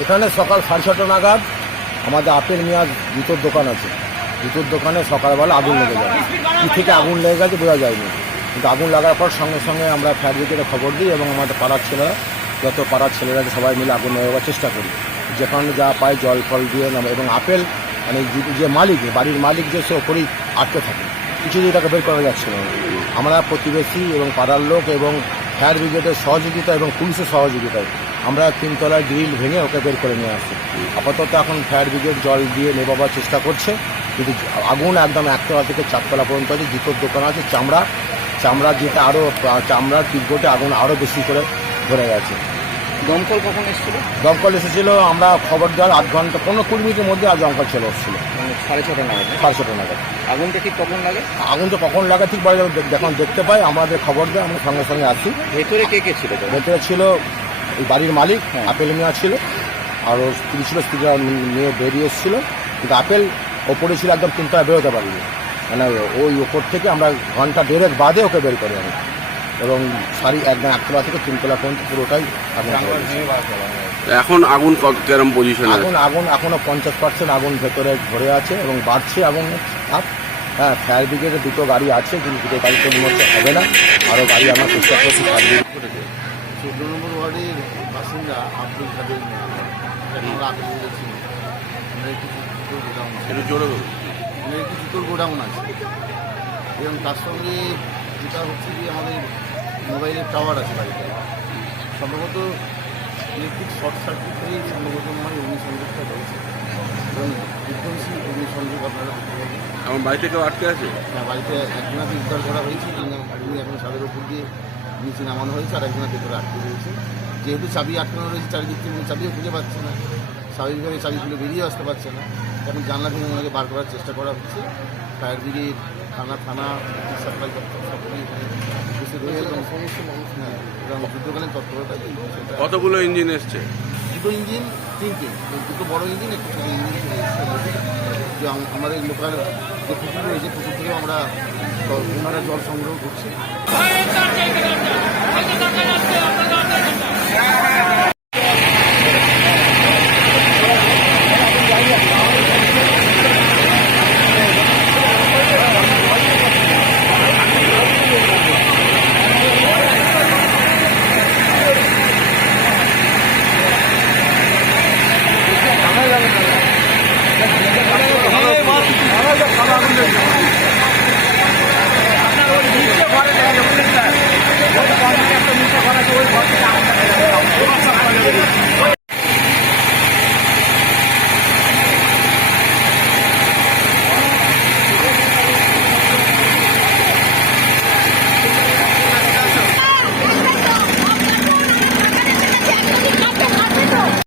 এখানে সকাল সাড়ে ছটা নাগাদ আমাদের আপেল মিয়ার জুতোর দোকান আছে। জুতোর দোকানে সকালবেলা আগুন লেগে যায়। কী থেকে আগুন লেগে গেছে বোঝা যায়নি। কিন্তু আগুন লাগার পর সঙ্গে সঙ্গে আমরা ফায়ার ব্রিগেডে খবর দিই এবং আমাদের পাড়ার ছেলেরা, যত পাড়ার ছেলেরা সবাই মিলে আগুন নেওয়ার চেষ্টা করি। যেখানে যা পায় জল, ফল দিয়ে নামে এবং আপেল মানে যে- মালিক বাড়ির মালিক যে সে ওপরেই আটকে থাকে। কিছুতেই তাকে বের করা যাচ্ছে না। আমরা প্রতিবেশী এবং পাড়ার লোক এবং ফায়ার ব্রিগেডের সহযোগিতা এবং পুলিশের সহযোগিতায় আমরা তিনতলায় গ্রিল ভেঙে ওকে বের করে নিয়ে আসি আপাতত এখন ফায়ার ব্রিগেড জল দিয়ে নেবাবার চেষ্টা করছে কিন্তু আগুন একদম একতলা থেকে চারতলা পর্যন্ত আছে জুতোর দোকান আছে চামড়া চামড়া যেটা আরও চামড়ার টিকবোটে আগুন আরও বেশি করে ধরে গেছে। দমকল কখন এসেছিল? দমকল এসেছিল আমরা খবর দেওয়ার আধ ঘণ্টা পনেরো কুড়ি মিনিটের মধ্যে আজ দমকল চলে এসেছিল। মানে সাড়ে ছটা নাগাদ সাড়ে ছটা নাগাদ। আগুনটা ঠিক কখন লাগে? আগুন তো কখন লাগা ঠিক বাড়ি যখন দেখতে পাই আমাদের খবর দেয় আমরা সঙ্গে সঙ্গে আসি। ভেতরে কে কে ছিল? ভেতরে ছিল এই বাড়ির মালিক হ্যাঁ। আপেল মিয়া ছিল। আর ওর স্ত্রী ছিল স্ত্রীরা নিয়ে বেরিয়ে এসেছিল। কিন্তু আপেল ওপরে ছিল একদম তিনতলা বেরোতে পারিনি। মানে ওই ওপর থেকে আমরা ঘণ্টা দেড়েক বাদে ওকে বের করি আমি। এবং সারি একদম একতলা থেকে তিনতলা পর্যন্ত পুরোটাই। এখন আগুন কেরম পজিশনে আছে আগুন আগুন এখনও পঞ্চাশ পার্সেন্ট আগুন ভেতরে ধরে আছে এবং বাড়ছে আগুন। তাপ হ্যাঁ ফায়ার ব্রিগেডের দুটো গাড়ি আছে কিন্তু দুটো গাড়ি তো হবে না। আরও গাড়ি আমরা চেষ্টা করছি ফায়ার ব্রিগেড চোদ্দ নম্বর ওয়ার্ডের বাসিন্দা আব্দুল কাদের মিয়া আমরা আগে বলেছি ওনার একটি জুতোর গোডাউন একটু জোরে বলুন। ওনার একটি জুতোর গোডাউন আছে। এবং তার সঙ্গে যেটা হচ্ছে যে আমাদের মোবাইলের টাওয়ার আছে বাড়িতে। সম্ভবত ইলেকট্রিক শর্ট সার্কিট হয়েই সম্ভবত মানে অগ্নিসংযোগটা হয়েছে এবং বিধ্বংসী অগ্নিসংযোগ আপনারা আমার বাড়িতে কেউ আটকে আছে? হ্যাঁ বাড়িতে একজনাকে উদ্ধার করা হয়েছে। তিনি এখন ছাদের উপর দিয়ে নিচে নামানো হয়েছে আর একজনের ভেতরে আটকে রয়েছে। যেহেতু চাবি আটকানো রয়েছে চারিদিক থেকে উনি চাবিও খুঁজে পাচ্ছে না। স্বাভাবিকভাবে চাবিগুলো বেরিয়ে আসতে পারছে না। এখন জানলা ভেঙে ওনাকে বার করার চেষ্টা করা হচ্ছে। ফায়ার ব্রিগেড থানা থানা সাপ্লাই দপ্তর সকলেই উপস্থিত রয়েছে। এবং সমস্ত মানুষ হ্যাঁ এবং যুদ্ধকালীন তৎপরতা কতগুলো ইঞ্জিন এসছে? দুটো ইঞ্জিন তিনটে। দুটো বড় ইঞ্জিন একটু ছোটো ইঞ্জিন এসেছে। যে আমাদের লোকাল যে পুকুর রয়েছে পুকুর থেকেও আমরা ওনারা জল সংগ্রহ করছি। Thank you.